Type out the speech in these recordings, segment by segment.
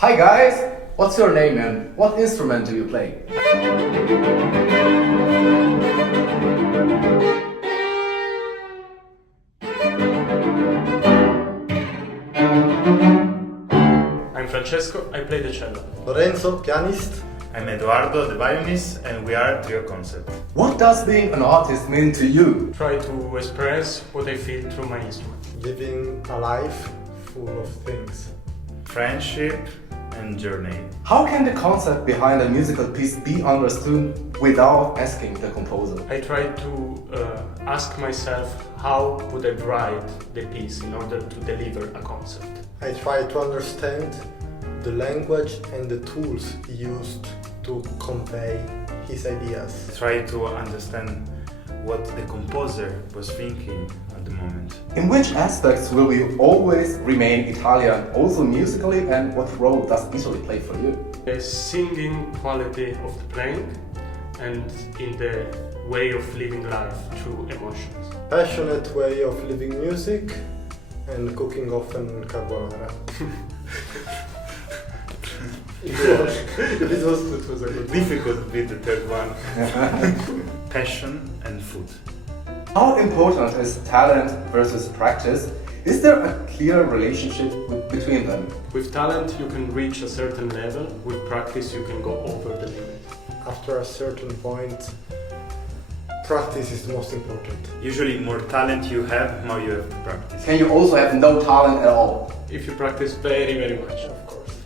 Hi guys, what's your name and what instrument do you play? I'm Francesco, I play the cello. Lorenzo, pianist. I'm Eduardo, the violinist, and we are Trio Concept. What does being an artist mean to you? Try to express what I feel through my instrument. Living a life full of things. Friendship and journey. How can the concept behind a musical piece be understood without asking the composer? I try to ask myself how would I write the piece in order to deliver a concept. I try to understand the language and the tools he used to convey his ideas. Try to understand what the composer was thinking at the moment. In which aspects will you always remain Italian, also musically, and what role does Italy play for you? The singing quality of the playing and in the way of living life through emotions. Passionate way of living music and cooking often carbonara. It was a good Difficult with the third one. Passion and food. How important is talent versus practice? Is there a clear relationship between them? With talent you can reach a certain level, with practice you can go over the limit. After a certain point, practice is the most important. Usually more talent you have, more you have to practice. Can you also have no talent at all? If you practice very, very much. Of course.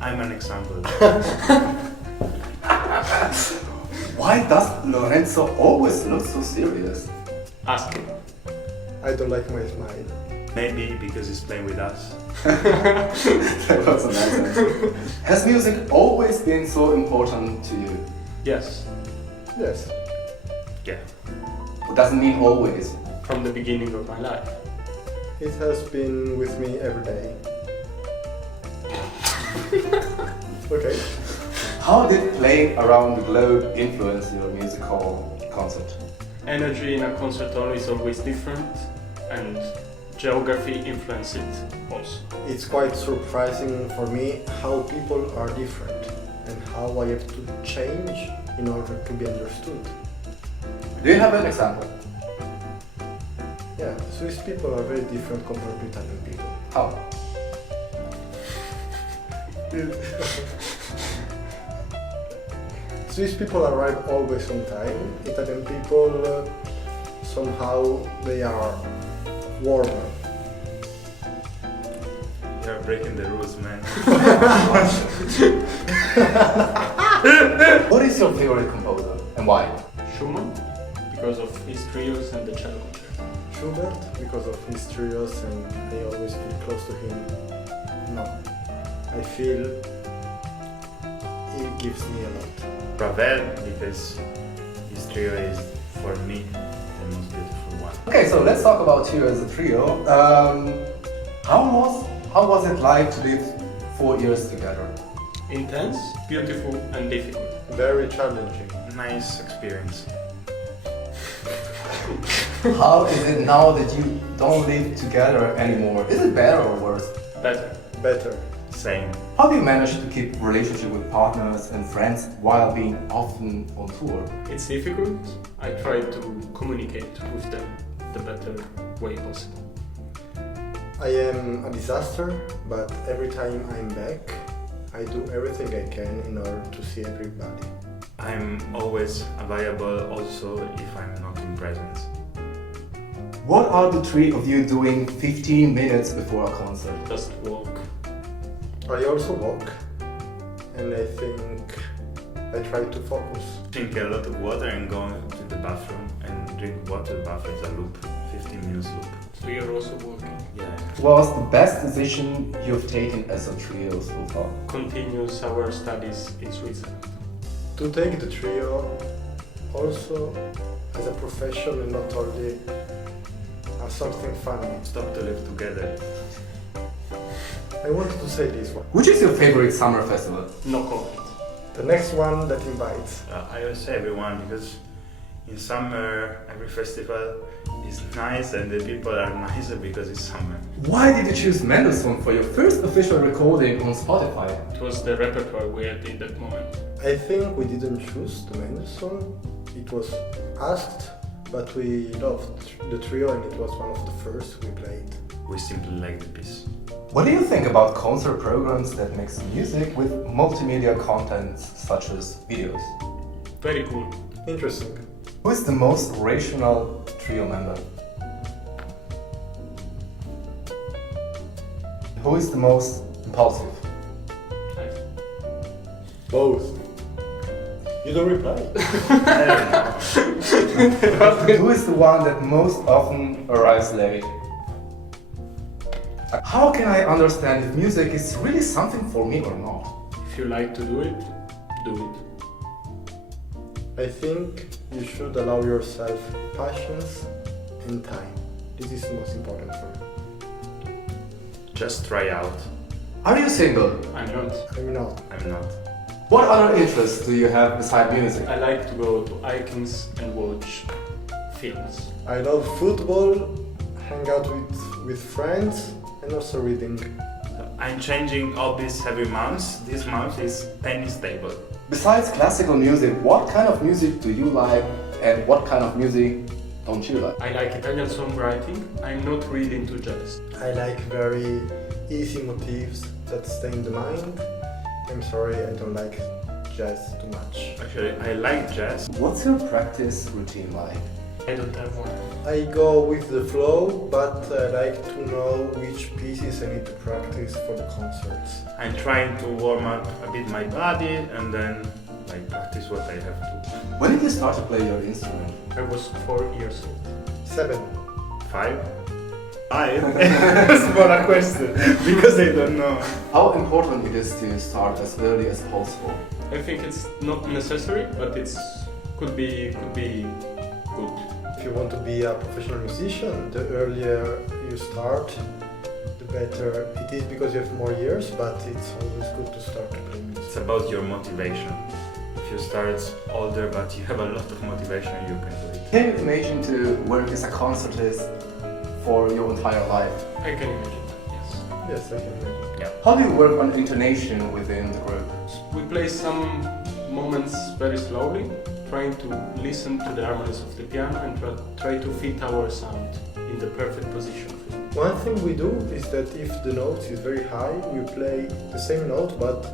I'm an example. Why does Lorenzo always look so serious? Ask him. I don't like my smile. Maybe because he's playing with us. That was amazing. Has music always been so important to you? Yes, Yes. Yeah. It doesn't mean always. from the beginning of my life. It has been with me every day. Okay. How did playing around the globe influence your musical concept? Energy in a concert hall is always different, and geography influences it also. It's quite surprising for me how people are different and how I have to change in order to be understood. Do you have an example? Yeah, Swiss people are very different compared to Italian people. How? Swiss people arrive always on time. Italian people somehow they are warmer. You're breaking the rules, man. What is your favorite composer and why? Schumann, because of his trios and the cello concerto. Schubert, because of his trios and I always feel close to him. No, I feel he gives me a lot. Ravel, because his trio is, for me, the most beautiful one. Okay, so let's talk about you as a trio. How was it like to live 4 years together? Intense, beautiful, and difficult. Very challenging. Nice experience. How is it now that you don't live together anymore? Is it better or worse? Better. Better. Same. How do you manage to keep relationship with partners and friends while being often on tour? It's difficult. I try to communicate with them the better way possible. I am a disaster, but every time I'm back, I do everything I can in order to see everybody. I'm always available also if I'm not in presence. What are the three of you doing 15 minutes before a concert? Just walk. I also walk, and I think I try to focus. Drink a lot of water and go to the bathroom and drink water. The bathroom is a loop, 15 minutes loop. So you're also walking. Yeah. What was the best decision you've taken as a trio so far? Continues our studies in Switzerland. To take the trio also as a profession and not only as something funny. Stop to live together. I wanted to say this one. Which is your favorite summer festival? No comment. The next one that invites. I always say everyone because in summer every festival is nice and the people are nicer because it's summer. Why did you choose Mendelssohn for your first official recording on Spotify? It was the repertoire we had in that moment. I think we didn't choose the Mendelssohn. It was asked, but we loved the trio and it was one of the first we played. We simply like the piece. What do you think about concert programs that mix music with multimedia content such as videos? Very cool. Interesting. Who is the most rational trio member? Who is the most impulsive? Both. You don't reply. Who is the one that most often arrives late? How can I understand if music is really something for me or not? If you like to do it, do it. I think you should allow yourself patience and time. This is the most important for you. Just try out. Are you single? I'm not. I'm not. I'm not. What other interests do you have beside music? I like to go to Icons and watch films. I love football, hang out with friends, and also reading. I'm changing hobbies every month. This month is tennis table. Besides classical music, what kind of music do you like and what kind of music don't you like? I like Italian songwriting. I'm not really into jazz. I like very easy motifs that stay in the mind. I'm sorry, I don't like jazz too much. Actually, I like jazz. What's your practice routine like? I don't have one. I go with the flow, but I like to know which pieces I need to practice for the concerts. I'm trying to warm up a bit my body and then practice what I have to. When did you start to play your instrument? I was 4 years old. 7. 5? Smaller question because I don't know. How important it is to start as early as possible? I think it's not necessary, but it's could be good. If you want to be a professional musician, the earlier you start, the better it is because you have more years, but it's always good to start to play music. It's about your motivation. If you start older but you have a lot of motivation, you can do it. Can you imagine to work as a concertist for your entire life? I can imagine that, yes. Yes, I can imagine. How do you work on intonation within the group? We play some moments very slowly, trying to listen to the harmonies of the piano and try to fit our sound in the perfect position. One thing we do is that if the note is very high, we play the same note but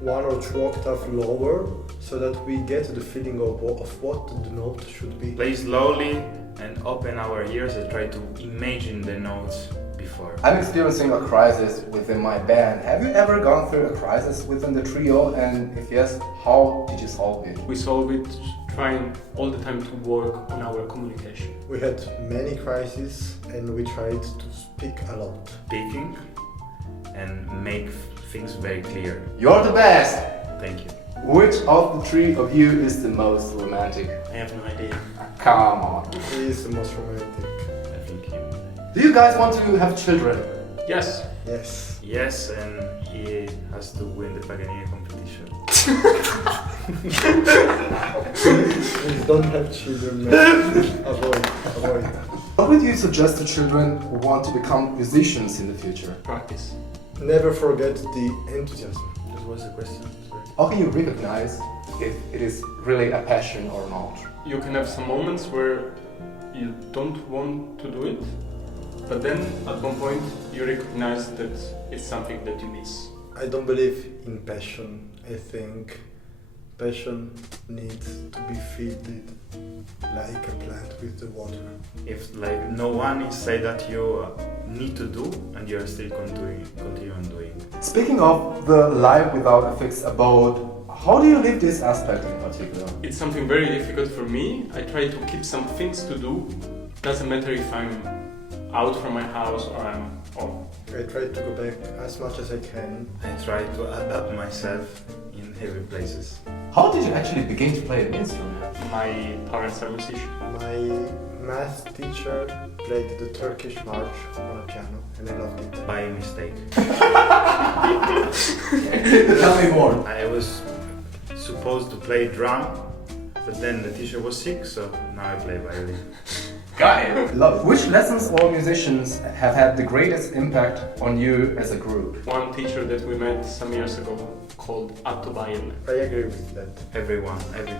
1 or 2 octaves lower so that we get the feeling of what the note should be. Play slowly and open our ears and try to imagine the notes before. I'm experiencing a crisis within my band. Have you ever gone through a crisis within the trio? And if yes, how did you solve it? We solve it trying all the time to work on our communication. We had many crises and we tried to speak a lot. Speaking and make things very clear. You're the best! Thank you. Which of the three of you is the most romantic? I have no idea. Come on. He is the most romantic. I think him. Do you guys want to have children? Yes. Yes. Yes, and he has to win the Paganini competition. Please don't have children, man. Avoid. What would you suggest to children who want to become musicians in the future? Practice. Never forget the enthusiasm. What was the question? Sorry. How can you recognize if it is really a passion or not? You can have some moments where you don't want to do it, but then at one point you recognize that it's something that you miss. I don't believe in passion. I think passion needs to be fed like a plant with the water. If no one is say that you need to do and you are still continuing doing. Speaking of the life without a fixed abode, how do you live this aspect in particular? It's something very difficult for me. I try to keep some things to do. Doesn't matter if I'm out from my house or I'm home. I try to go back as much as I can. I try to adapt myself in heavy places. How did you actually begin to play an instrument? My parents are musicians. My math teacher played the Turkish march on a piano and I loved it. By mistake. Tell me more. I was supposed to play drum, but then the teacher was sick, so now I play violin. Geil! Which lessons or musicians have had the greatest impact on you as a group? One teacher that we met some years ago called Atto Bail. I agree with that. Every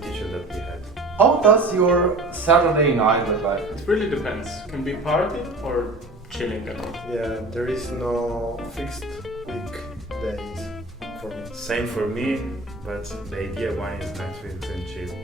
teacher that we had. How does your Saturday night look like? It really depends. Can be party or chilling at home. Yeah, there is no fixed weekdays for me. Same for me, but the idea one is going to chill.